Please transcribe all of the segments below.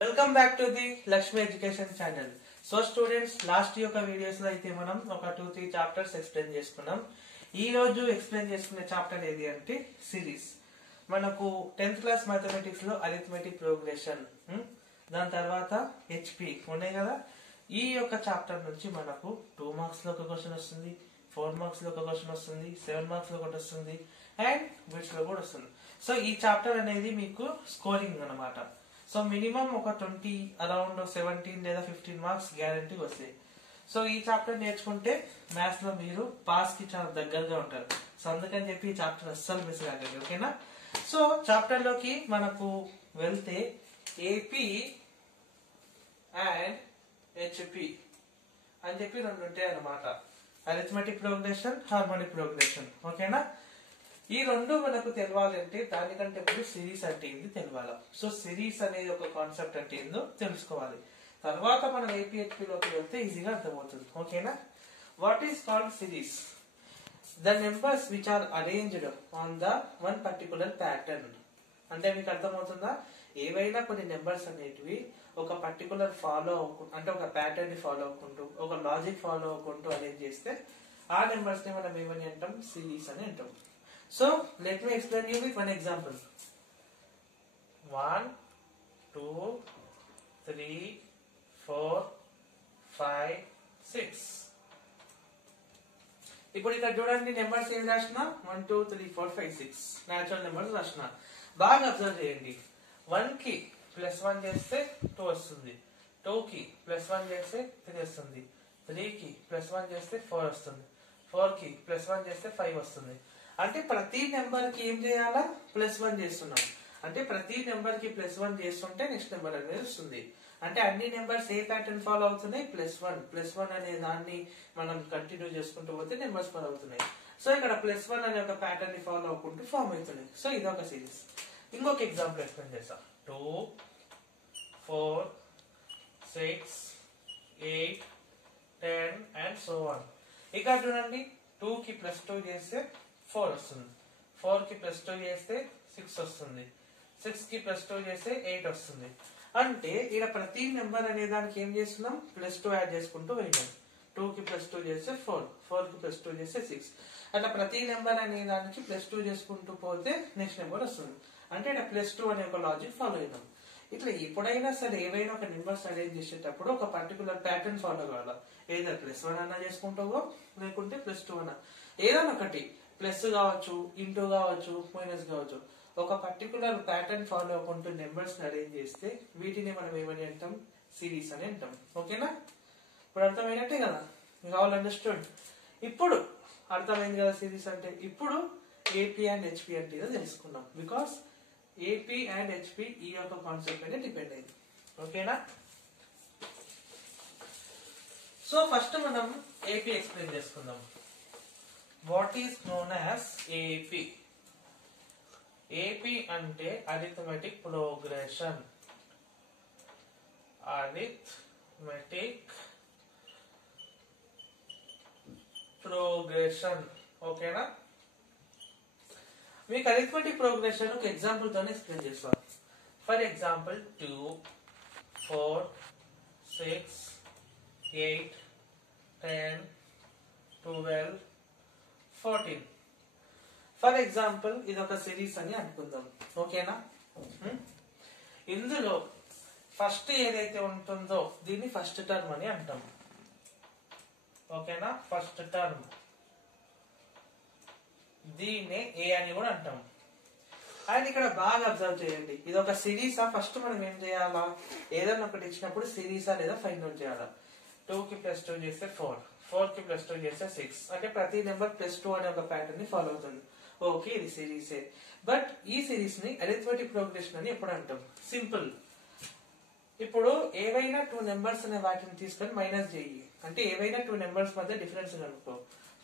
Welcome back to the Lakshmi education channel. So students, last యొక్క videos లో అయితే మనం ఒక 2-3 చాప్టర్స్ ఎక్స్ప్లెయిన్ చేసుకున్నాం. ఈ రోజు ఎక్స్ప్లెయిన్ చేసుకునే చాప్టర్ ఏది అంటే సిరీస్. మనకు 10th క్లాస్ మ్యాథమెటిక్స్ లో అరిథమెటిక్ ప్రోగ్రెషన్, దాని తర్వాత హెచ్పి ఉన్నాయి కదా. ఈ యొక్క చాప్టర్ నుంచి మనకు 2 మార్క్స్ లో ఒక క్వశ్చన్ వస్తుంది, 4 మార్క్స్ లో ఒక క్వశ్చన్ వస్తుంది, 7 మార్క్స్ లో ఒకటి వస్తుంది, అండ్ బిట్స్ లో కూడా వస్తుంది. సో ఈ చాప్టర్ అనేది మీకు స్కోరింగ్ అన్నమాట. సో మినిమం ఒక 20 అరౌండ్ 17 లేదా 15 మార్క్స్ గ్యారంటీ వస్తాయి. సో ఈ చాప్టర్ నేర్చుకుంటే మ్యాథ్స్ లో మీరు పాస్ కి చాలా దగ్గరగా ఉంటారు. సో అందుకని చెప్పి ఈ చాప్టర్ అస్సలు మిస్ కాకండి, ఓకేనా. సో చాప్టర్ లోకి మనకు వెళ్తే ఏపీ అండ్ హెచ్పి అని చెప్పి రెండు ఉంటాయి అన్నమాట. అరిథమెటిక్ ప్రోగ్రెషన్, హార్మోనిక్ ప్రోగ్రెషన్, ఓకేనా. ఈ రెండు మనకు తెలవాలంటే దానికంటే ముందు సిరీస్ అంటే ఏంది తెలవాలి. సో సిరీస్ అనేది ఒక కాన్సెప్ట్ అంటే ఏందో తెలుసుకోవాలి. తర్వాత మనం ఏపీహెచ్పి లోకి వెళ్తే ఈజీగా అర్థమవుతుంది, ఓకేనా. What is called series? The numbers which are arranged on the one particular pattern. అంటే మీకు అర్థమవుతుందా? ఏవైనా కొన్ని నెంబర్స్ అనేటివి ఒక పర్టికులర్ అంటే ఒక ప్యాటర్న్ ని ఫాలో అవ్వకుంటూ, ఒక లాజిక్ ఫాలో అవ్వకుంటూ అరేంజ్ చేస్తే ఆ నెంబర్స్ ని మనం ఏమని అంటాం? సిరీస్ అని అంటాం. So let me explain you with one example. 1, 2, 3, 4, 5, 6. ఇప్పుడు ఇక్కడ చూడండి, నెంబర్స్ ఏం రాసిన? 1, 2, 3, 4, 5, 6 న్యాచురల్ నెంబర్స్ రాసిన. బాగా అబ్జర్వ్ చేయండి. 1 కి +1 చేస్తే 2 వస్తుంది, 2 కి +1 చేస్తే 3 వస్తుంది, 3 కి +1 చేస్తే 4 వస్తుంది, 4 కి +1 చేస్తే 5 వస్తుంది. అంటే ప్రతి నెంబర్ కి ఏం చేయాలా? +1 చేస్తున్నాం. అంటే ప్రతి నెంబర్ కి +1 చేస్తుంటే నెక్స్ట్ నెంబర్ అనేది వస్తుంది. అంటే అన్ని నెంబర్స్ ఏ ప్యాటర్న్ ఫాలో అవుతున్నాయి? +1 అనే దాన్ని మనం కంటిన్యూ చేసుకుంటూ పోతే నెంబర్స్ ఫాలో అవుతున్నాయి. సో ఇక్కడ +1 అనే ఒక ప్యాటర్న్ ని ఫాలో అవ్వకుంటూ ఫామ్ అవుతున్నాయి. సో ఇది ఒక సిరీస్. ఇంకొక ఎగ్జాంపుల్ ఎక్స్ప్లెయిన్ చేస్తా. 2, 4, 6, 8, 10 అండ్ సో ఆన్. ఇక్కడ చూడండి, 2 కి +2 చేస్తే 4 వస్తుంది, 4 కి +2 చేస్తే 6 వస్తుంది, 6 కి +2 చేస్తే 8 వస్తుంది. అంటే ఇక్కడ ప్రతి నెంబర్ అనే దానికి ఏం చేస్తున్నాం? +2 యాడ్ చేసుకుంటూ వెళ్ళాం. 2 కి +2 చేస్తే 4, 4 కి +2 చేస్తే 6. అట్లా ప్రతి నెంబర్ అనే దానికి +2 చేసుకుంటూ పోతే నెక్స్ట్ నెంబర్ వస్తుంది. అంటే ఇక్కడ +2 అనే ఒక లాజిక్ ఫాలో అయినాం. ఇట్లా ఎప్పుడైనా సరే ఏవైనా ఒక నెంబర్స్ అరేంజ్ చేసేటప్పుడు ఒక పర్టికులర్ ప్యాటర్న్ ఫాలో కావాలా. ఏదో +1 అన్నా చేసుకుంటావో, లేకుంటే +2 అన్నా, ఏదైనా ఒకటి. ప్లస్ కావచ్చు, ఇంటూ కావచ్చు, మైనస్ కావచ్చు. ఒక పర్టికులర్ ప్యాటర్న్ ఫాలో అవ్వకుంటూ నెంబర్స్ అరేంజ్ చేస్తే వీటిని మనం ఏమని అంటాం? సిరీస్ అని అంటాం, ఓకేనా. ఇప్పుడు అర్థమైనట్టే కదా, ఆల్ అండర్స్టూడ్. ఇప్పుడు అర్థమైంది కదా సిరీస్ అంటే. ఇప్పుడు ఏపీ అండ్ హెచ్పి అంటే ఏదో తెలుసుకున్నాం. బికాస్ ఏపీ అండ్ హెచ్పి ఈ యొక్క కాన్సెప్ట్ మీద డిపెండ్ అయింది, ఓకేనా. సో ఫస్ట్ మనం ఏపీ ఎక్స్ప్లెయిన్ చేసుకుందాం. What is known as AP? AP అంటే అరిథమెటిక్ ప్రోగ్రెషన్. అరిథమెటిక్ ప్రోగ్రెషన్, ఓకేనా. మీకు అరిథమెటిక్ ప్రోగ్రెషన్ ఒక ఎగ్జాంపుల్ తోనే ఎక్స్ప్లెయిన్ చేస్తాను. For example 2, 4, 6, 8, 10, 12, 14. ఫర్ ఎగ్జాంపుల్ ఇది ఒక సిరీస్ అని అనుకుందాం, ఓకేనా. ఇందులో ఫస్ట్ ఏదైతే ఉంటుందో దీన్ని ఫస్ట్ టర్మ్ అని అంటాం, ఓకేనా. ఫస్ట్ టర్మ్ దీన్నే ఏ అని కూడా అంటాం. అండ్ ఇక్కడ బాగా అబ్జర్వ్ చేయండి, ఇది ఒక సిరీసా? ఫస్ట్ మనం ఏం చేయాలా? ఏదైనా ఒకటి ఇచ్చినప్పుడు సిరీసా లేదా ఫైండ్ అవుట్ చేయాలా. 2 కి +2 చేస్తే 4, 4 కి +2 చేస్తే 6. అంటే ప్రతి నెంబర్ +2 అనే ఒక ప్యాటర్న్ ని ఫాలో అవుతుంది. ఓకే, ఇది సిరీసే. బట్ ఈ సిరీస్ ని అరిథమెటిక్ ప్రోగ్రెషన్ అని ఎప్పుడు అంటాం? సింపుల్. ఇప్పుడు ఏవైనా 2 నెంబర్స్ అనే వాటిని తీసుకొని మైనస్ చేయి. అంటే ఏవైనా 2 నెంబర్స్ మధ్య డిఫరెన్స్ కనుక్కో.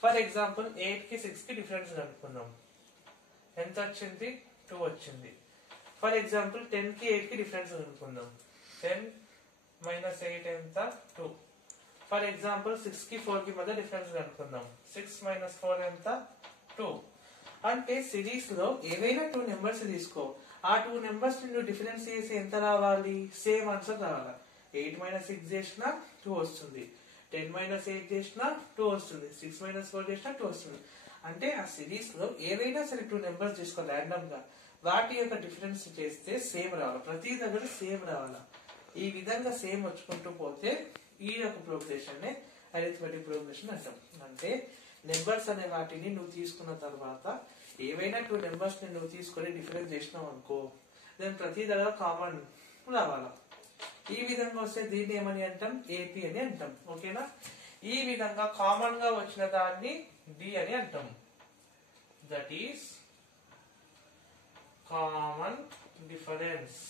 ఫర్ ఎగ్జాంపుల్ 8 కి 6 కి డిఫరెన్స్ కనుక్కుందాం. ఎంత వచ్చింది? 2 వచ్చింది. ఫర్ ఎగ్జాంపుల్ 10 కి 8 కి డిఫరెన్స్ కనుక్కుందాం. 10 - 8 ఎంత? 2. ఫర్ ఎగ్జాంపుల్ 6 కి 4 కి మధ్య డిఫరెన్స్ కనుక్కుందాం. 6 - 4 ఎంత? 2. అంటే సిరీస్ లో ఏవైనా 2 నెంబర్స్ తీసుకో, ఆ 2 నెంబర్స్ నువ్వు డిఫరెన్స్ చేసి ఎంత రావాలి? సేమ్ ఆన్సర్ రావాలి. 8 - 6 చేసినా 2 వస్తుంది, 10 - 8 చేసినా 2 వస్తుంది, 6 - 4 చేసినా 2 వస్తుంది. అంటే ఆ సిరీస్ లో ఏవైనా సరే 2 నెంబర్స్ తీసుకో ర్యాండమ్ గా, వాటి యొక్క డిఫరెన్స్ చేస్తే సేమ్ రావాలి, ప్రతి దగ్గర సేమ్ రావాలి. ఈ విధంగా సేమ్ వచ్చుకుంటూ పోతే ఈ యొక్క ప్రోగ్రెషన్ నే అరిథమెటిక్ ప్రోగ్రెషన్ అంటాం. అంటే నెంబర్స్ అనే వాటిని నువ్వు తీసుకున్న తర్వాత ఏవైనా 2 నెంబర్స్ ని నువ్వు తీసుకొని డిఫరెన్స్ చేసినావు అనుకో, దాని ప్రతి దగ్గర కామన్ రావాలా. ఈ విధంగా వస్తే దీన్ని ఏమని అంటాం? ఏపీ అని అంటాం. ఓకేనా? ఈ విధంగా కామన్ గా వచ్చిన దాన్ని డి అని అంటాం. That is common difference.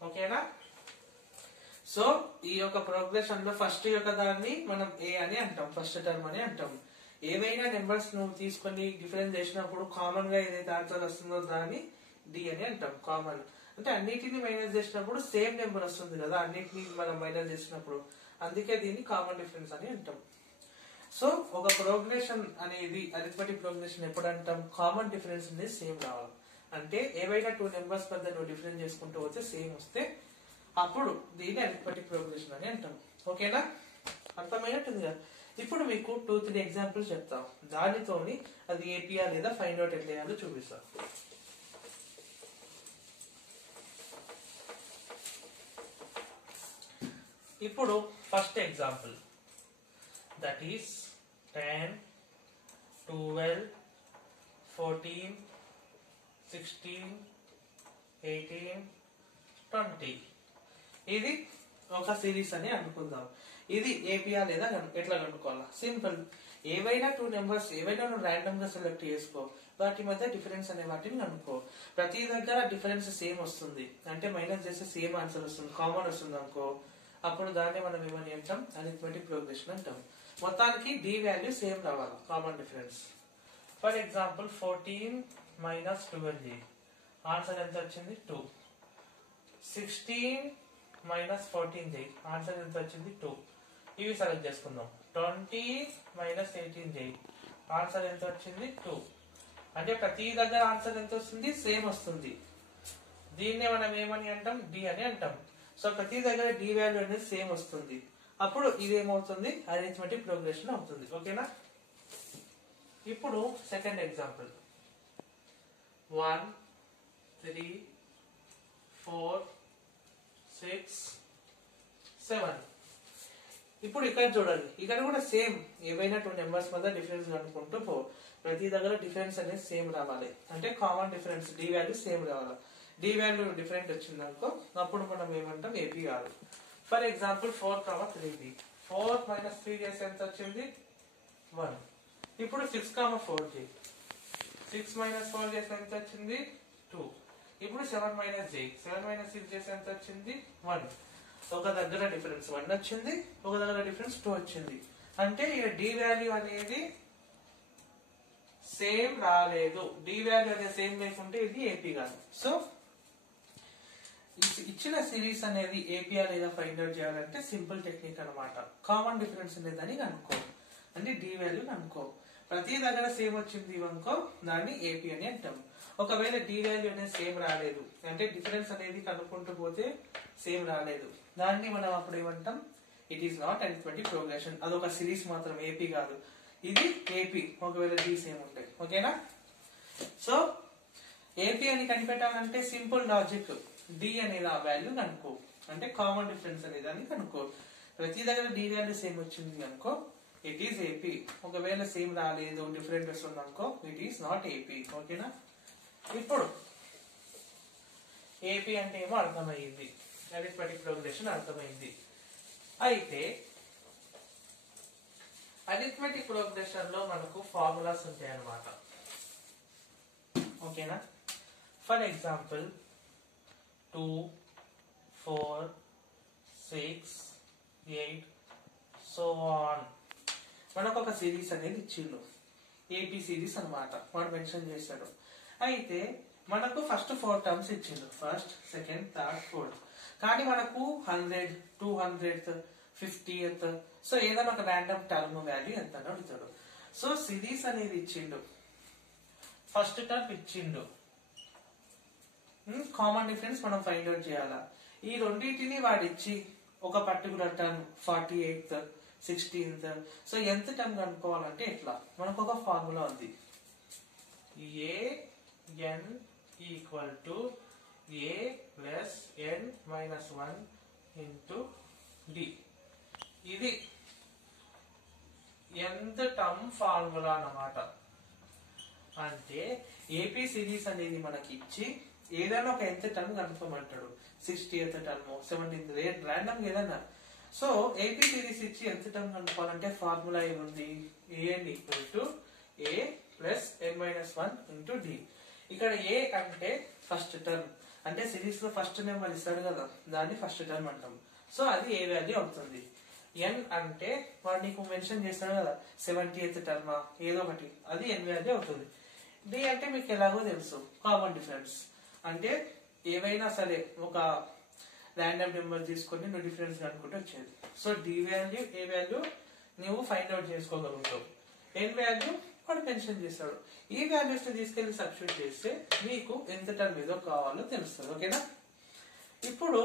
ఓకేనా? సో ఈ యొక్క ప్రోగ్రెషన్ లో ఫస్ట్ యొక్క దాన్ని మనం ఏ అని అంటాం, ఫస్ట్ టర్మ్ అని అంటాం. ఏవైనా నెంబర్స్ నువ్వు తీసుకొని డిఫరెన్స్ చేసినప్పుడు కామన్ గా ఏదైతే ఆన్సర్ వస్తుందో దాన్ని డి అని అంటాం. కామన్ అంటే అన్నిటిని మైనస్ చేసినప్పుడు సేమ్ నెంబర్ వస్తుంది కదా, అన్నిటిని మనం మైనస్ చేసినప్పుడు, అందుకే దీన్ని కామన్ డిఫరెన్స్ అని అంటాం. సో ఒక ప్రోగ్రెషన్ అనేది అరిథమెటిక్ ప్రోగ్రెషన్ ఎప్పుడు అంటాం? కామన్ డిఫరెన్స్ అనేది సేమ్ రావాలి. అంటే ఏవైనా 2 నెంబర్స్ మధ్య నువ్వు డిఫరెన్స్ చేసుకుంటూ వస్తే సేమ్ వస్తే అప్పుడు దీన్ని అరిథమెటిక్ ప్రోగ్రెషన్ అని అంటాం. ఓకేనా? అర్థమైనట్టుంది కదా. ఇప్పుడు మీకు 2-3 ఎగ్జాంపుల్స్ చెప్తాం, దానితోని అది ఏపీఆ లేదా ఫైండ్ అవుట్ ఎట్లా చేయాలో చూపిస్తాం. ఇప్పుడు ఫస్ట్ ఎగ్జాంపుల్, దట్ ఈస్ 10, 12, 14, 16, 18, 20. ఇది ఒక సిరీస్ అని అనుకుందాం. ఇది ఏపీఆ లేదా ఎట్లా కనుక్కోవాలా? సింపుల్. ఏవైనా 2 నెంబర్స్ ఏవైనా నువ్వు ర్యాండమ్ గా సెలెక్ట్ చేసుకో, వాటి మధ్య డిఫరెన్స్ అనే వాటిని కనుక్కో. ప్రతి దగ్గర డిఫరెన్స్ సేమ్ వస్తుంది, అంటే మైనస్ చేస్తే సేమ్ ఆన్సర్ వస్తుంది, కామన్ వస్తుంది అనుకో, అప్పుడు దాన్ని మనం ఏమని అంటాం? అరిథమెటిక్ ప్రోగ్రెషన్ అంటాం. మొత్తానికి డి వాల్యూ సేమ్ రావాలి, common difference. For example 14 - 12, answer ఎంత వచ్చింది? 2. 16 - 14, ఆన్సర్ ఎంత వచ్చింది? 2. ఇవి సెలెక్ట్ చేసుకుందాం. 20 - 18, ఆన్సర్ ఎంత వచ్చింది? 2. అంటే ప్రతి దగ్గర ఆన్సర్ ఎంత వస్తుంది? సేమ్ వస్తుంది. దీన్నే మనం ఏమని అంటాం? డి అని అంటాం. సో ప్రతి దగ్గర డి వాల్యూ అనేది సేమ్ వస్తుంది, అప్పుడు ఇదేమవుతుంది? అరిథమెటిక్ ప్రోగ్రెషన్ అవుతుంది. ఓకేనా? ఇప్పుడు సెకండ్ ఎగ్జాంపుల్, 1, 3, 4, 6, 7. ఇప్పుడు ఇక్కడ చూడండి, ఇక్కడ కూడా సేమ్. ఏవైనా 2 నెంబర్స్ మధ్య డిఫరెన్స్ కనుక్కుంటూ పో, ప్రతి దగ్గర డిఫరెన్స్ అనేది సేమ్ రావాలి, అంటే common difference d value same రావాలి. డి వాల్యూ డిఫరెంట్ వచ్చింది అనుకో, అప్పుడు మనం ఏమంటాం? ఏపీ కాదు. ఫర్ ఎగ్జాంపుల్ 4, 3, 4 - 3 చేస్తే ఎంత వచ్చింది? 1. ఇప్పుడు 6, 4, 6 - 4 చేస్తే ఎంత వచ్చింది? 2. ఇప్పుడు 7 - 8, 7 - 6 చేస్తే ఎంత వచ్చింది? 1. ఒక దగ్గర డిఫరెన్స్ 1 వచ్చింది, ఒక దగ్గర డిఫరెన్స్ 2 వచ్చింది. అంటే ఇక డి వాల్యూ అనేది సేమ్ రాలేదు. డి వాల్యూ అనేది సేమ్ లేకుంటే ఇది ఏపీ కాదు. సో ఇచ్చిన సిరీస్ అనేది ఏపీఆ లేదా ఫైండ్ అవుట్ చేయాలంటే సింపుల్ టెక్నిక్ అనమాట. కామన్ డిఫరెన్స్ అనేదాన్ని కనుక్కో, అంటే డి వాల్యూ కనుక్కో. ప్రతి దగ్గర సేమ్ వచ్చింది అనుకో, దాన్ని ఏపీ అని అంటాం. ఒకవేళ డి వాల్యూ అనేది సేమ్ రాలేదు, అంటే డిఫరెన్స్ అనేది కనుక్కుంటూ పోతే సేమ్ రాలేదు, దాన్ని మనం అప్పుడు ఏమంటాం? It is not arithmetic progression. అదొక సిరీస్ మాత్రం, ఏపీ కాదు. ఇది ఏపీ ఒకవేళ డి సేమ్ ఉంటాయి. ఓకేనా? సో ఏపీ అని కనిపెట్టాలంటే సింపుల్ లాజిక్, డి అనేది ఆ వాల్యూ కనుక్కో, అంటే కామన్ డిఫరెన్స్ అనేదాన్ని కనుక్కో. ప్రతి దగ్గర డి వాల్యూ సేమ్ వచ్చింది అనుకో, ఇట్ ఈస్ ఏపీ. ఒకవేళ సేమ్ రాలేదు, డిఫరెంట్ వస్తుంది అనుకో, ఇట్ ఈస్ నాట్ ఏపీ. ఓకేనా? ఇప్పుడు ఏపీ అంటే ఏమో అర్థమైంది, అరిథమెటిక్ ప్రోగ్రెషన్ అర్థమైంది. అయితే అరిథమెటిక్ ప్రోగ్రెషన్ లో మనకు ఫార్ములాస్ ఉంటాయి అన్నమాట. ఓకేనా? For example 2, 4, 6, 8 so on. మనకు ఒక సిరీస్ అనేది ఇచ్చిండు, ఏపీ సిరీస్ అన్నమాట, వాడు మెన్షన్ చేశాడు. అయితే మనకు ఫస్ట్ 4 టర్మ్స్ ఇచ్చిండు, ఫస్ట్, సెకండ్, థర్డ్, ఫోర్త్. కానీ మనకు 100, 200, 50th, సో ఏదైనా ఒక ర్యాండమ్ టర్మ్ వాల్యూ ఎంత అని అడుగుతాడు. సో సిరీస్ అనేది ఇచ్చిండు ఫస్ట్ టర్మ్ ఇచ్చిండు, కామన్ డిఫరెన్స్ మనం ఫైండ్ అవుట్ చేయాలా. ఈ రెండింటిని వాడిచ్చి ఒక particular term 48th 16th, so ఎంత టర్మ్ కనుక్కోవాలంటే ఎట్లా, మనకు ఒక ఫార్ములా ఉంది. an equal to a plus n minus 1 into d. ఇది ఎంత టర్మ్ ఫార్ములా అన్నమాట. అంటే ఏపీ సిరీస్ అనేది మనకి ఇచ్చి ఏదైనా ఒక ఎంత టర్మ్ కనుక్కోమంటాడు, 60th టర్మ్ 17th ర్యాండమ్ ఏదైనా. సో ఏపీ సిరీస్ ఇచ్చి ఎంత టర్మ్ కనుక్కోవాలంటే ఫార్ములా ఏముంది, an equal to a plus n minus 1 into d. ఇక్కడ a అంటే ఫస్ట్ టర్మ్, అంటే సిరీస్ లో ఫస్ట్ నెంబర్ ఇస్తాడు కదా, దాన్ని ఫస్ట్ టర్మ్ అంటాం. సో అది ఏ వాల్యూ అవుతుంది. n అంటే వాడు నీకు మెన్షన్ చేస్తాడు కదా 70th టర్మ్ ఏదో ఒకటి, అది n వాల్యూ అవుతుంది. d అంటే మీకు ఎలాగో తెలుసు, కామన్ డిఫరెన్స్. అంటే ఏవైనా సరే ఒక ర్యాండమ్ నెంబర్ తీసుకొని నువ్వు డిఫరెన్స్ కనుక్కుంటే వచ్చేది. సో d వాల్యూ ఏ వాల్యూ నువ్వు ఫైండ్ అవుట్ చేసుకోగలుగుతావు. n వాల్యూ వాడు మెన్షన్ చేస్తాడు. ఈ వాల్యూస్ ని తీసుకెళ్లి సబ్స్టిట్యూట్ చేస్తే మీకు ఎంత టర్మ్ ఏదో కావాలో తెలుస్తుంది. ఓకేనా. ఇప్పుడు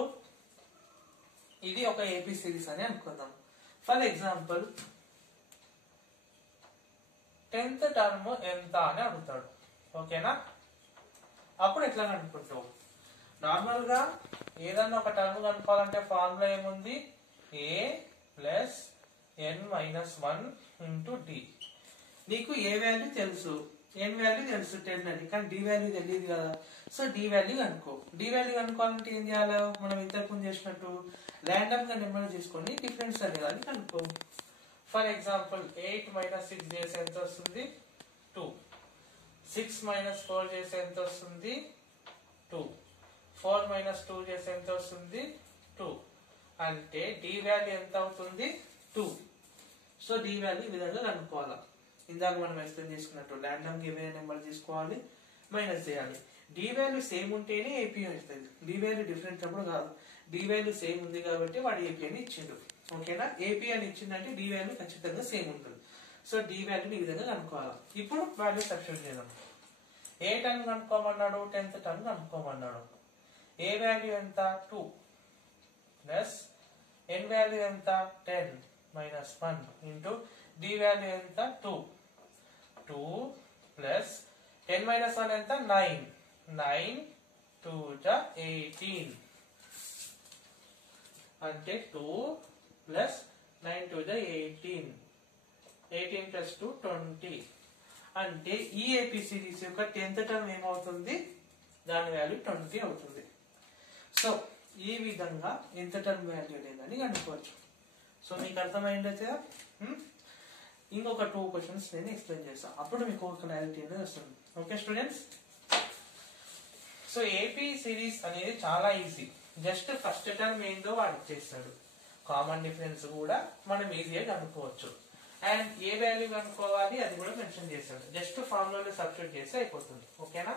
ఇది ఒక ఏపీ సిరీస్ అని అనుకుందాం. ఫర్ ఎగ్జాంపుల్ 10th టర్మ్ ఎంత అని అడుగుతాడు. ఓకేనా. అప్పుడు ఎట్లా కనుక్కుంటావు, నార్మల్ గా ఏదన్నా ఒక టర్మ్ కనుక్కోవాలంటే ఫార్ములా ఏముంది, a plus n minus 1 into d. నీకు ఏ వాల్యూ తెలుసు, n వాల్యూ తెలుసు 10 అని, కానీ d వాల్యూ తెలియదు కదా. సో d వాల్యూ కనుక్కో. d వాల్యూ కనుక్కోవాలంటే ఏం చేయాలి, మనం ఇంతకుముందు చేసినట్టు ర్యాండమ్ గా నెంబర్ తీసుకొని డిఫరెన్స్ అనేది కనుక్కో. ఫర్ ఎగ్జాంపుల్ 8 మైనస్ 6 చేసి ఎంత వస్తుంది, 2. 6 మైనస్ 4 చేసి ఎంత వస్తుంది, 2. 4 మైనస్ 2 చేసి ఎంత వస్తుంది, 2. అంటే d వాల్యూ ఎంత అవుతుంది, 2. సో d వాల్యూ ఈ విధంగా కనుక్కోవాలి. ఇందాక మనం ఎక్స్ప్లెయిన్ చేసుకున్నట్టు ర్యాండమ్ గా ఏమైనా నెంబర్ తీసుకోవాలి, మైనస్ చేయాలి. d వాల్యూ సేమ్ ఉంటేనే ఏపీ వస్తుంది, d వాల్యూ డిఫరెంట్ అప్పుడు కాదు. d వాల్యూ సేమ్ ఉంది కాబట్టి వాడు ఏపీ అని ఇచ్చిండు. ఓకేనా. ఏపీ అని ఇచ్చిందంటే d వాల్యూ ఖచ్చితంగా సేమ్ ఉంటుంది. సో d వాల్యూని ఈ విధంగా కనుక్కోవాలి. ఇప్పుడు వాల్యూ సబ్స్టిట్యూట్ చేద్దాం. ఏ టర్మ్ కనుక్కోమన్నాడు, 10th టర్మ్ కనుక్కోమన్నాడు. ఏ వాల్యూ ఎంత, 2 ప్లస్ n వాల్యూ ఎంత, 10 మైనస్ 1 ఇంటూ d వాల్యూ ఎంత, 2. 2 ప్లస్ 10 మైనస్ 1 ఎంత, 9. 9 2 జా 18. అంటే 2 ప్లస్ 9 2 జా 18. 18 ప్లస్ 2 20. అంటే ఈ ఏపీ సిరీస్ యొక్క 10th టర్మ్ ఏమవుతుంది, దాని వాల్యూ 20 అవుతుంది. సో ఈ విధంగా ఎంత టర్మ్ వాల్యూ లేదని కనుక్కోవచ్చు. సో మీకు అర్థమైందైతే ఇంకొక 2 క్వశ్చన్స్ నేను ఎక్స్ప్లెయిన్ చేస్తాను, అప్పుడు మీకు ఒక క్లారిటీ అనేది వస్తుంది. Okay students. So AP series అనేది చాలా ఈజీ. జస్ట్ ఫస్ట్ టర్మ్ ఏందో వాడు ఇచ్చేస్తాడు, కామన్ డిఫరెన్స్ కూడా మనం ఈజీగా కనుక్కోవచ్చు. అండ్ ఏ వాల్యూ కనుక్కోవాలి అది కూడా మెన్షన్ చేస్తాడు. జస్ట్ ఫార్ములాని సబ్స్టిట్యూట్ చేస్తే అయిపోతుంది. ఓకేనా.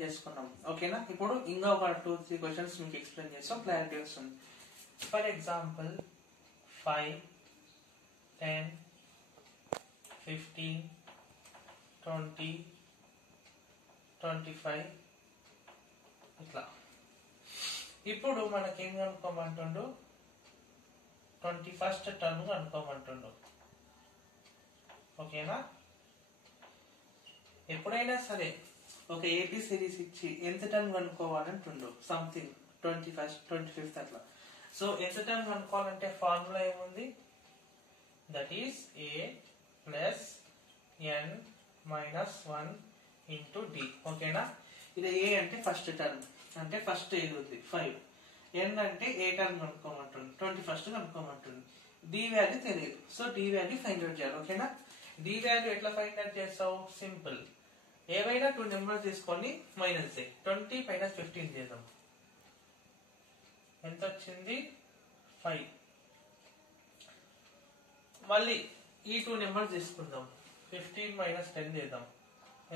చేసుకున్నాం. ఓకేనా. ఇప్పుడు ఇంకా ఒక 2-3 క్వశ్చన్స్ మీకు ఎక్స్ప్లెయిన్ చేస్తాం, క్లారిటీ వస్తుంది. ఫర్ ఎగ్జాంపుల్ 5 10 15 20 25 ఇట్లా. ఇప్పుడు మనకేం కనుక్కోమంటుండు, 21st టర్మ్ కనుక్కోమంటుండు. ఓకేనా. ఎప్పుడైనా సరే ఒక ఏపీ సిరీస్ ఇచ్చి ఎంత టర్మ్ కనుక్కోవాలంటుండు, సంథింగ్ 21st 25th అట్లా. సో ఎంత టర్మ్ కనుక్కోవాలంటే ఫార్ములా ఏముంది, that is a plus n minus 1 into d. ఓకేనా. ఇది a అంటే ఫస్ట్ టర్మ్, అంటే ఫస్ట్ ఏది ఉంది 5. n అంటే ఏ టర్మ్ కనుక్కోమంటుంది, 21st కనుక్కోమంటుంది. d వాల్యూ తెలియదు. So d value find out చేయాలి. ఓకేనా. d వాల్యూ ఎట్లా ఫైండ్ అవుట్ చేస్తావు, సింపుల్. ఏవైనా 2 నెంబర్స్ తీసుకొని మైనస్ చేయి. 20 మైనస్ 15 చేద్దాం. ఎంత వచ్చింది, 5. మళ్ళీ ఈ 2 నెంబర్స్ తీసుకుందాం. 15 మైనస్ 10 చేద్దాం.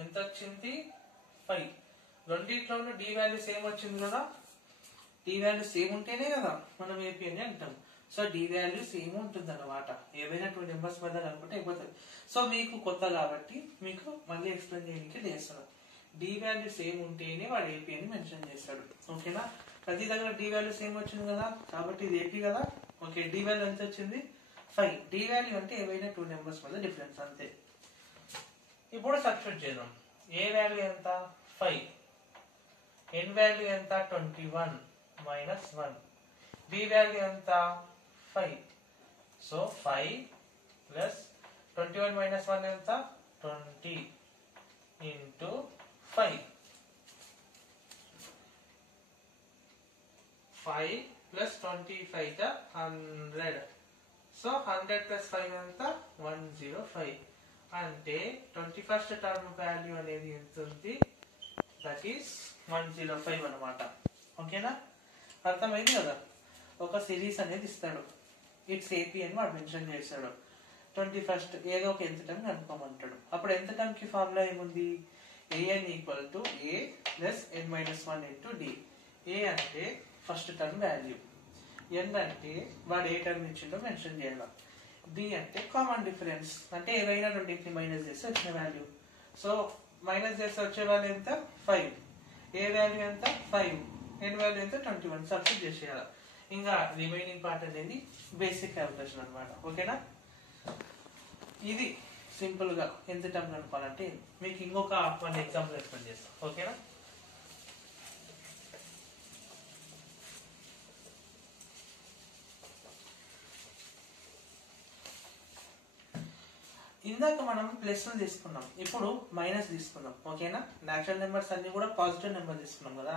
ఎంత వచ్చింది, 5. రెండిట్లోనూ d వాల్యూ సేమ్ వచ్చింది కదా. d వాల్యూ సేమ్ ఉంటేనే కదా మనం ఏపీ అని అంటాం. సో డి వాల్యూ సేమ్ ఉంటుంది అన్నమాట. ఏవైనా 2 నెంబర్స్ మధ్య కనుకుంటే అయిపోతుంది. సో మీకు కొత్త కాబట్టి మీకు మళ్ళీ ఎక్స్ప్లెయిన్ చేయడానికి చేస్తున్నాను. డి వాల్యూ సేమ్ ఉంటేనే వాడు ఏపీ అని మెన్షన్ చేస్తాడు. ఓకేనా, ప్రతి దగ్గర డి వాల్యూ సేమ్ వచ్చింది కదా, కాబట్టి ఇది ఏపీ కదా. ఓకే, డి వాల్యూ ఎంత వచ్చింది 5. డి వాల్యూ అంటే ఏవైనా 2 నెంబర్స్ మధ్య డిఫరెన్స్ అంతే. ఇప్పుడు సబ్స్టిట్యూట్ చేద్దాం. ఏ వాల్యూ ఎంత 5, ఎన్ వాల్యూ ఎంత 21 మైనస్ 1, బి వాల్యూ ఎంత 5. సో 5 ప్లస్ 21 మైనస్ 1 ఎంత 20 ఇంటూ 5. 5 ప్లస్ 25 100. సో 100 ప్లస్ 5 ఎంత 105. అంటే 21st టర్మ్ వాల్యూ అనేది ఎంత ఉంది, దట్ ఈస్ 105 అనమాట. ఓకేనా, అర్థమైంది కదా. ఒక సిరీస్ అనేది ఇస్తాడు, ఇట్స్ ఏపీ అని వాడు మెన్షన్ చేస్తాడు. 21st ఏదో ఒక ఎంత టర్మ్ కనుక్కోమంటాడు. అప్పుడు ఎంత టర్మ్ కి ఫార్ములా ఏముంది, an equal to a plus n minus 1 into d. A అంటే ఫస్ట్ టర్మ్ వాల్యూ, n అంటే వాడు ఏ టర్మ్ ఇచ్చిండో మెన్షన్ చేయాలి, డి అంటే కామన్ డిఫరెన్స్ అంటే ఏవైనా రెండింటిని మైనస్ చేస్తే వచ్చిన వాల్యూ. సో మైనస్ చేస్తే వచ్చే వాల్యూ ఎంత 5, ఏ వాల్యూ ఎంత 5, n వాల్యూ ఎంత 21. సబ్స్టిట్యూట్ చేసేయాలి. ఇంకా రిమైనింగ్ పార్ట్ అనేది బేసిక్ క్యాలిక్యులేషన్ అనమాట. ఓకేనా, ఇది సింపుల్ గా ఎంత టర్మ్ కనుక్కోవాలంటే మీకు ఇంకొక 1 ఎగ్జాంపుల్ ఎక్స్ప్లెయిన్ చేస్తాం. ఓకేనా, ఇందాక మనం ప్లస్ తీసుకున్నాం, ఇప్పుడు మైనస్ తీసుకున్నాం. ఓకేనా, నేచురల్ నెంబర్స్ అన్ని కూడా పాజిటివ్ నెంబర్ తీసుకున్నాం కదా,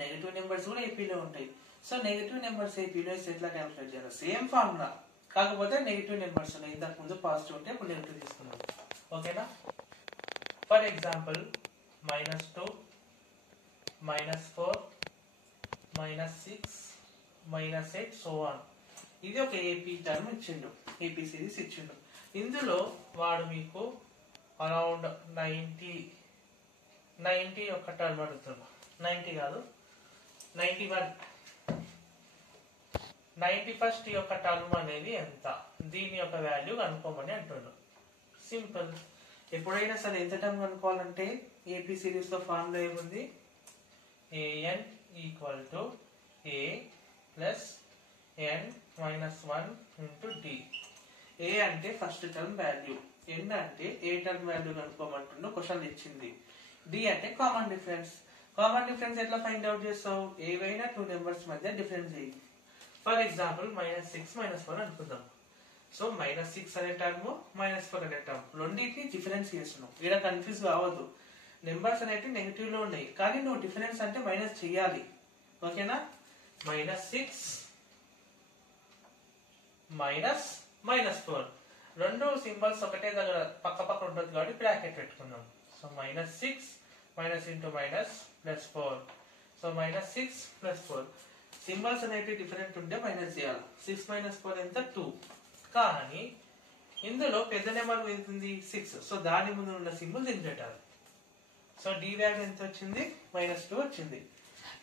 నెగటివ్ నెంబర్స్ కూడా ఏపీలో ఉంటాయి. సో నెగటివ్ నెంబర్స్ ఏపీలో ఎట్లా క్యాలిక్యులేట్ చేయాలి, సేమ్ ఫార్ములా, కాకపోతే నెగటివ్ నెంబర్స్ ఉన్నాయి. ఇంతకు ముందు పాజిటివ్ ఉంటే ఇప్పుడు నెగటివ్ తీసుకున్నాం. ఓకేనా, ఫర్ ఎగ్జాంపుల్ -2, -4, -6, -8 సో ఆన్. ఇది ఒక ఏపీ టర్మ్ ఇచ్చిండు, ఏపీ సిరీస్ ఇచ్చిండు. ఇందులో వాడు మీకు అరౌండ్ 90 ఒక టర్మ్ అడుగుతున్నాడు. 90 కాదు 91. 91st యొక్క టర్మ్ అనేది ఎంత, దీని యొక్క వాల్యూ కనుక్కోమని అంటున్నాడు. సింపుల్, ఎప్పుడైనా సరే ఎంత టర్మ్ కనుక్కోవాలంటే ఏపీ సిరీస్ లో ఫార్ములా ఏముంది, an equal to a plus n minus 1 into d. A అంటే ఫస్ట్ టర్మ్ వాల్యూ, n అంటే ఏ టర్మ్ వాల్యూ కనుక్కోమంటుండో క్వశ్చన్ ఇచ్చింది, డి అంటే కామన్ డిఫరెన్స్. కామన్ డిఫరెన్స్ ఎట్లా ఫైండ్ అవుట్ చేస్తావు, ఏవైనా 2 నెంబర్స్ మధ్య డిఫరెన్స్ చేయి. ఫర్ ఎగ్జాంపుల్ -6 -4 అనుకుందాం. సో -6 అనే టర్మ్ -4 అనే టర్మ్ రెండింటిని డిఫరెన్స్ చేస్తున్నావు. ఇక్కడ కన్ఫ్యూజ్ కావద్దు, నెంబర్స్ అనేవి నెగిటివ్ లో ఉన్నాయి కానీ నువ్వు డిఫరెన్స్ అంటే మైనస్ చేయాలి. ఓకేనా, -6 -4 రెండు సింబల్స్ ఒకటే దగ్గర పక్క పక్క ఉంటుంది కాబట్టి బ్రాకెట్ పెట్టుకుందాం. So -6 minus into minus plus 4. So -6 plus 4 symbols అనేవి డిఫరెంట్ ఉంటే మైనస్ చేయాలి. 6 - 4 ఎంత 2. కానీ ఇందులో పెద్ద నెంబర్ వెళ్తుంది 6, సో దాని ముందు ఉన్న సింబల్ దీన్ని పెట్టాలి. సో డి వాల్యూ ఎంత వచ్చింది -2 వచ్చింది.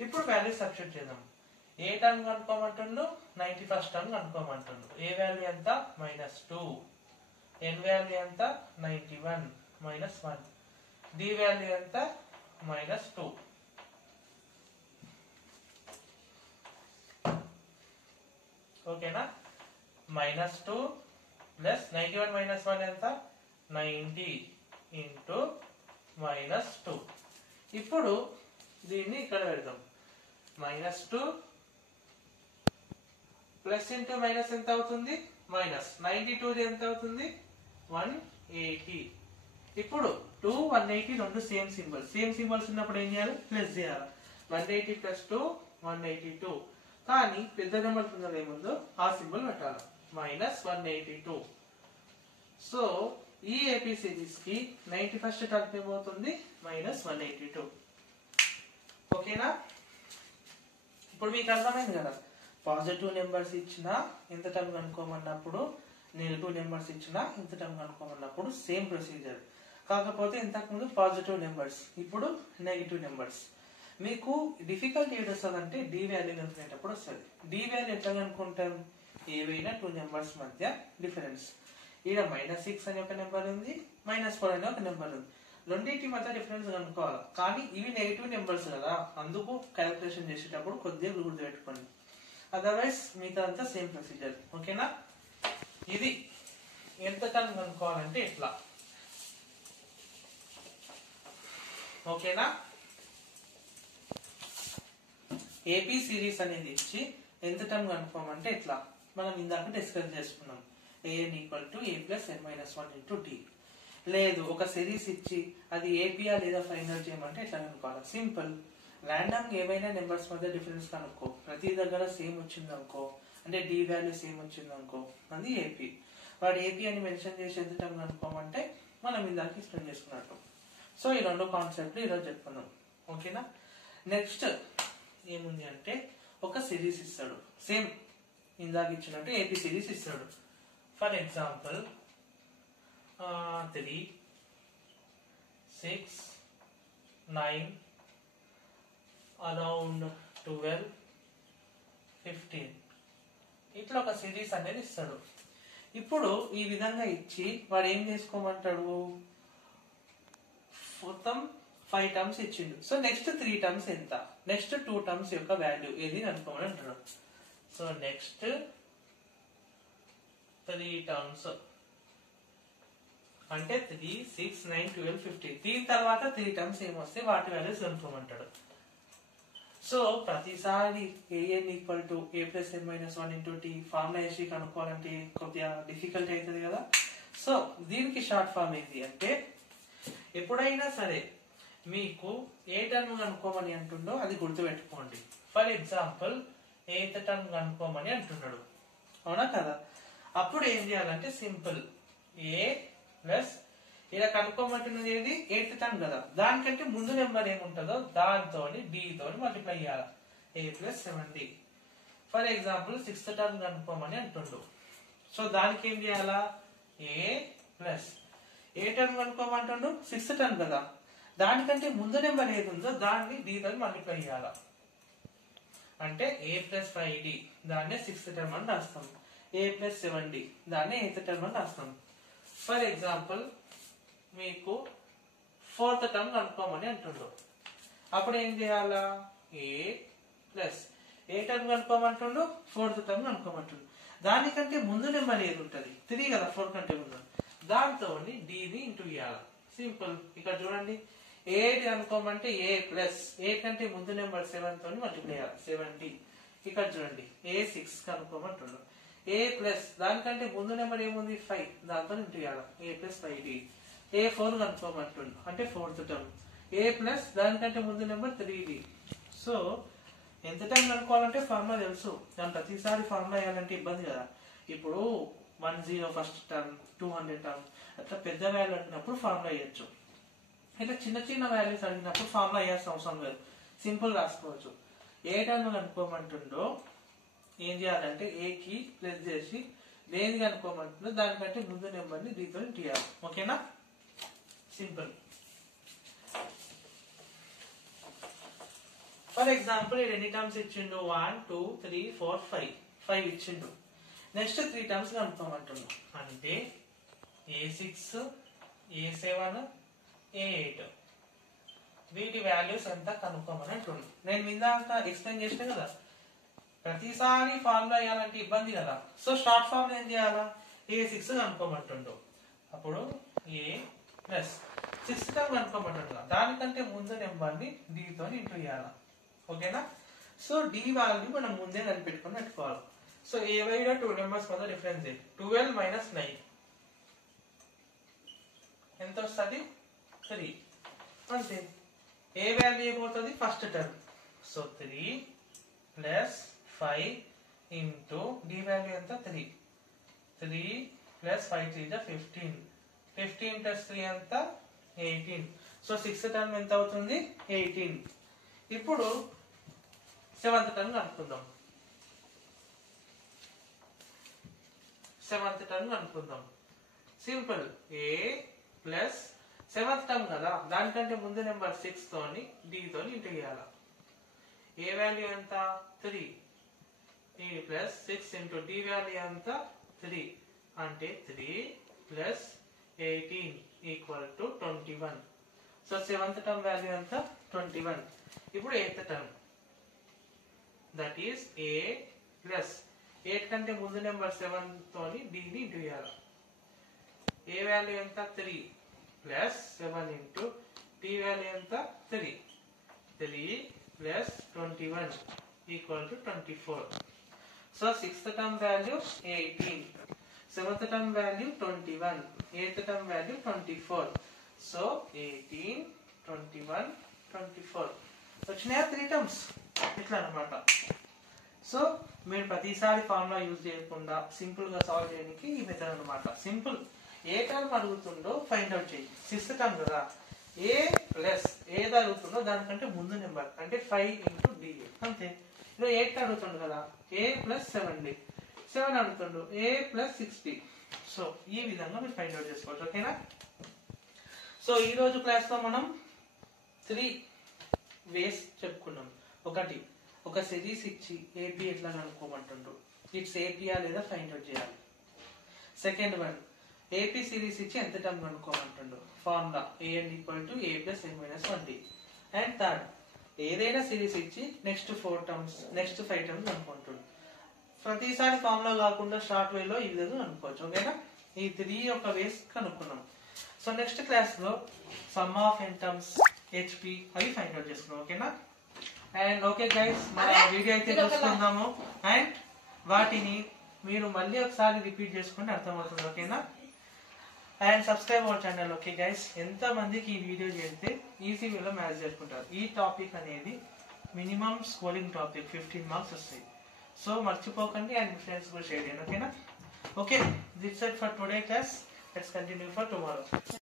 ఇప్పుడు వాల్యూ సబ్స్టిట్యూట్ చేద్దాం. ఏ టర్మ్ కనుక్కోమంటుండు 91st టర్మ్ కనుక్కోమంటుండు. ఏ వాల్యూ ఎంత -2, n వాల్యూ ఎంత 91 -1, డి వాల్యూ ఎంత -2. ఓకేనా, -2 ప్లస్ 91 -1 ఎంత 90 ఇంటూ -2. ఇప్పుడు దీన్ని ఇక్కడ పెడదాం. -2 ప్లస్ ఇంటూ మైనస్ ఎంత అవుతుంది, -92 ఎంత అవుతుంది 180. ఇప్పుడు 2 180 రెండు సేమ్ సింబల్స్ ఉన్నప్పుడు ఏం చేయాలి, ప్లస్ చేయాలి. 180 ప్లస్ 2 182. కానీ పెద్ద నెంబర్ ఉన్నది ఏముందో ఆ సింబల్ పెట్టాలి, -182. సో ఈ ఏపీ సిరీస్ కి 91st టర్మ్ ఏమవుతుంది -182. ఓకేనా, ఇప్పుడు మీకు అర్థమైంది కదా, పాజిటివ్ నెంబర్స్ ఇచ్చినా ఎంత టర్మ్ కనుక్కోమన్నప్పుడు, నెగిటివ్ నెంబర్స్ ఇచ్చినా ఎంత టర్మ్ కనుక్కోమన్నప్పుడు సేమ్ ప్రొసీజర్. కాకపోతే ఇంతకుముందు పాజిటివ్ నెంబర్స్, ఇప్పుడు నెగిటివ్ నెంబర్స్. మీకు డిఫికల్టీ ఏది వస్తుంది అంటే డి వాల్యూ కనుక్కునేటప్పుడు వస్తుంది. డి వాల్యూ ఎట్లా కనుక్కుంటాం, ఏవైనా టూ నెంబర్స్ మధ్య డిఫరెన్స్. ఇక్కడ -6 అనే ఒక నెంబర్ ఉంది, -4 అనే ఒక నెంబర్ ఉంది. రెండింటి మధ్య డిఫరెన్స్ కనుక్కోవాలి. కానీ ఇవి నెగిటివ్ నెంబర్స్ కదా, అందుకు క్యాలిక్యులేషన్ చేసేటప్పుడు కొద్దిగా గుర్తు పెట్టుకోండి. అదర్వైజ్ మిగతా అంతా సేమ్ ప్రొసీజర్. ఓకేనా? ఇది ఎంత టర్మ్ కనుక్కోవాలంటే ఇట్లా. ఓకేనా? ఏపీ సిరీస్ అనేది ఇచ్చి ఎంత టర్మ్ కనుక్కోమంటే ఇట్లా మనం ఇందాక డిస్కస్ చేసుకున్నాం. an = a + n - 1 × d. లేదు ఒక సిరీస్ ఇచ్చి అది ఏపీఆ లేదా ఫైనల్ చేయమంటే ఎట్లా కనుక్కోవాలి? సింపుల్. ర్యాండమ్ ఏవైనా నెంబర్స్ మధ్య డిఫరెన్స్ కనుక్కో. ప్రతి దగ్గర సేమ్ వచ్చింది అనుకో, అంటే డి వాల్యూ సేమ్ వచ్చింది అనుకో, అది ఏపీ. వాడు ఏపీ అని మెన్షన్ చేసి ఎంత టర్మ్ కనుక్కోమంటే మనం ఇందాక ఎక్స్ప్లెయిన్ చేసుకున్నట్టు. సో ఈ రెండు కాన్సెప్ట్లు ఈరోజు చెప్పుకుందాం. ఓకేనా? నెక్స్ట్ ఏముంది అంటే ఒక సిరీస్ ఇస్తాడు, సేమ్ ఇందాక ఇచ్చినట్టు ఏపీ సిరీస్ ఇస్తాడు. ఫర్ ఎగ్జాంపుల్ 3, 6, 9, అరౌండ్ 12, 15 ఇట్లా ఒక సిరీస్ అనేది ఇస్తాడు. ఇప్పుడు ఈ విధంగా ఇచ్చి వాడు ఏం చేసుకోమంటాడు? మొత్తం 5 టర్మ్స్ ఇచ్చిండు. సో నెక్స్ట్ 3 టర్మ్స్ ఎంత, నెక్స్ట్ 2 టర్మ్స్ యొక్క వాల్యూ ఏది కనుక్కోమని అంటాడు. సో నెక్స్ట్ 3 టర్మ్స్ అంటే 3, 6, 9, 12, 15. దీని తర్వాత 3 టర్మ్స్ ఏమొస్తే వాటి వాల్యూస్ కనుక్కోమంటాడు. సో ప్రతిసారి an = a + n - 1 × t formula వేసి కనుక్కోవాలంటే కొద్దిగా డిఫికల్ట్ అవుతుంది కదా. సో దీనికి షార్ట్ ఫామ్ ఏంటి అంటే, ఎప్పుడైనా సరే మీకు ఏ టర్మ్ కనుక్కోమని అంటుండో అది గుర్తుపెట్టుకోండి. ఫర్ ఎగ్జాంపుల్ 8th టర్మ్ కనుక్కోమని అంటున్నాడు, అవునా కదా? అప్పుడు ఏం చేయాలంటే సింపుల్ a ప్లస్ ఇలా కనుక్కోమంటున్నది ఏది 8th టర్మ్ కదా, దానికంటే ముందు నెంబర్ ఏముంటుందో దాంతో d తోని మల్టిప్లై చేయాలి. a + 7d. For example 6th term కనుక్కోమని అంటుండు. సో దానికి ఏం చేయాలా? a ప్లస్ ఏ టర్మ్ కనుక్కోమంటుండు? 6th టర్మ్ కదా, దానికంటే ముందు నెంబర్ ఏది ఉందో దాన్ని d తోని మల్టిప్లై చేయాలి. అంటే a + 5d దాన్నే 6th టర్మ్ అని రాస్తాం, a + 7d దాన్నే 8th టర్మ్ అని రాస్తాం. ఫర్ ఎగ్జాంపుల్ మీకు 4th టర్మ్ కనుక్కోమని అంటుండ్రు. అప్పుడు ఏం చేయాలా? a ప్లస్ ఏ టర్మ్ కనుక్కోమంటుండు? 4th టర్మ్ కనుక్కోమంటుండు. దానికంటే ముందు నెంబర్ ఏది ఉంటుంది? 3 కదా, 4 కంటే ముందు, దాంతో dని ఇంటూ చేయాలి. సింపుల్. ఇక్కడ చూడండి, 8 అనుకోమంటే a ప్లస్ ఏ కంటే ముందు నెంబర్ 7 తోని మల్టిప్లై చేయాలి, 7d. ఇక్కడ చూడండి a6 కనుక్కోమంటుండు. a ప్లస్ దానికంటే ముందు నెంబర్ ఏముంది? 5, దాంతో ఇంటూ చేయాలి, a + 5d. a4 కనుక్కోమంటుండు అంటే 4th టర్మ్, a ప్లస్ దానికంటే ముందు నెంబర్ 3d. సో ఎంత టైం కనుక్కోవాలంటే ఫార్ములా తెలుసు, దాని ప్రతిసారి ఫార్ములా వేయాలంటే ఇబ్బంది కదా. ఇప్పుడు 10 ఫస్ట్ టర్మ్, 200 టర్మ్ అట్లా పెద్ద వాల్యూ అడిగినప్పుడు ఫార్ములా వేయచ్చు. ఇట్లా చిన్న చిన్న వాల్యూస్ అడిగినప్పుడు ఫార్ములా వేయాల్సిన అవసరం లేదు, సింపుల్ రాసుకోవచ్చు. ఏ టర్మ్ కనుక్కోమంటుండో ఏం చేయాలంటే ఏకి ప్లస్ చేసి దేని కనుక్కోమంటుందో దానికంటే ముందు నెంబర్ని దీంతో తీయాలి. ఓకేనా? సింపుల్. ఫర్ ఎగ్జాంపుల్ ఎన్ని టర్మ్స్ ఇచ్చిండు? 1, 2, 3, 4, 5 ఇచ్చిండు. నెక్స్ట్ 3 టర్మ్స్ కనుక్కోమంటుండు. అంటే a6, a7, a8 వీటి వాల్యూస్ ఎంత కనుక్కోమని అంటుండు. నేను ఇందాక ఎక్స్ప్లెయిన్ చేసిన కదా, ప్రతిసారి ఫార్ములా వేయాలంటే ఇబ్బంది కదా. సో షార్ట్ ఫామ్ ఏం చేయాలా? a6 కనుక్కోమంటుండు. అప్పుడు a ప్లస్ 6th టర్మ్ కనుక్కోమంటుండు, దానికంటే ముందు నెంబర్ని d తో ఇంటూ చేయాలి. ఓకేనా? సో d వాల్యూ మనం ముందే కనిపెట్టుకొని పెట్టుకోవాలి. సో ఏవైనా 2 నెంబర్స్ మధ్య డిఫరెన్స్ 12 - 9 ఎంత వస్తుంది? 3. అంతే. ఏ వాల్యూ ఏమవుతుంది? First term. So 3 plus 5 into d value ఎంత? 3. 3 ప్లస్ 5 3 15. 15 ప్లస్ 3 ఎంత? 18. సో 6th టర్మ్ ఎంత అవుతుంది? 18. ఇప్పుడు 7th టర్మ్ కనుక్కుందాం. 7th టర్మ్ కనుక్కుందాం. Simple. a plus 7th term కదా, దానికంటే ముందు నెంబర్ 6 తోని d తోని ఇంటూ చేయాలి. ఏ వాల్యూ ఎంత? 3. ప్లస్ 6 ఇంటూ డి వాల్యూ ఎంత 3 అంటే 3 plus 18 equal to 21. So 7th term value ఎంత 21. ఇప్పుడు 8th term that is a plus 8 కంటే ముందు నెంబర్ 7 తోని d ని ఇంటూ చేయాలి. a వాల్యూ ఎంత 3 ప్లస్ 7 ఇంటూ d వాల్యూ ఎంత 3 plus 21 equal to 24. So 6th term value 18, 7th term value 21, 8th term value 24. So 18, 21, 24 వచ్చినాయా 3 టర్మ్స్ ఇట్లా అన్నమాట. సో మీరు ప్రతిసారి ఫార్ములా యూజ్ చేయకుండా సింపుల్ గా సాల్వ్ చేయడానికి ఈ మెథడ్ అన్నమాట. సింపుల్, ఏ టర్మ్ అడుగుతుందో ఫైండ్ అవుట్ చేయి. 6th టర్మ్ కదా, ఏ ప్లస్ ఏది అడుగుతుందో దానికంటే ముందు నెంబర్ అంటే 5 ఇంటూ డి అంతే. ఇప్పుడు 8 అడుగుతుండు కదా, ఏ ప్లస్ 7d, 7 అడుగుతుండు ఏ ప్లస్ 6d. సో ఈ విధంగా మీరు ఫైండ్ అవుట్ చేసుకోవచ్చు. ఓకేనా? సో ఈ రోజు క్లాస్ లో మనం 3 వేస్ చెప్పుకున్నాం. ఒకటి, ఒక సిరీస్ ఇచ్చి ఏపీ ఎట్లా కనుక్కోమంటుండ్రు, ఇట్స్ ఏపీయా లేదా ఫైండ్ అవుట్ చేయాలి. సెకండ్ వన్, ఏపీ సిరీస్ ఇచ్చి ఎంత టర్మ్ కనుక్కోమంటుండు, formula an equal to a plus n minus 1d. And third, ఏదైనా సిరీస్ ఇచ్చి నెక్స్ట్ 5 టర్మ్స్ అనుకుంటుండు. ప్రతిసారి ఫార్ములా కాకుండా షార్ట్ వేలో ఈ విధంగా అనుకోవచ్చు. ఓకేనా? ఈ 3 యొక్క వేస్ కనుక్కున్నాం. సో నెక్స్ట్ క్లాస్ లో some of n terms, HP అవి ఫైండ్ అవుట్ చేసుకున్నాం. ఓకేనా? అండ్ ఓకే గైస్, మన వీడియో అయితే చూసుకుందాము అండ్ వాటిని మీరు మళ్ళీ ఒకసారి రిపీట్ చేసుకుంటే అర్థమవుతుంది. ఓకేనా? And subscribe our channel. Okay guys, ఎంత మందికి ఈ వీడియో చేస్తే ఈజీ వేలో మ్యాథ్స్ చేసుకుంటారు. ఈ టాపిక్ అనేది మినిమం స్కోరింగ్ టాపిక్, 15 మార్క్స్ వస్తాయి. సో మర్చిపోకండి అండ్ ఫ్రెండ్స్ కూడా షేర్ చేయండి. ఓకేనా? Okay, that's it for today class. Let's continue for tomorrow.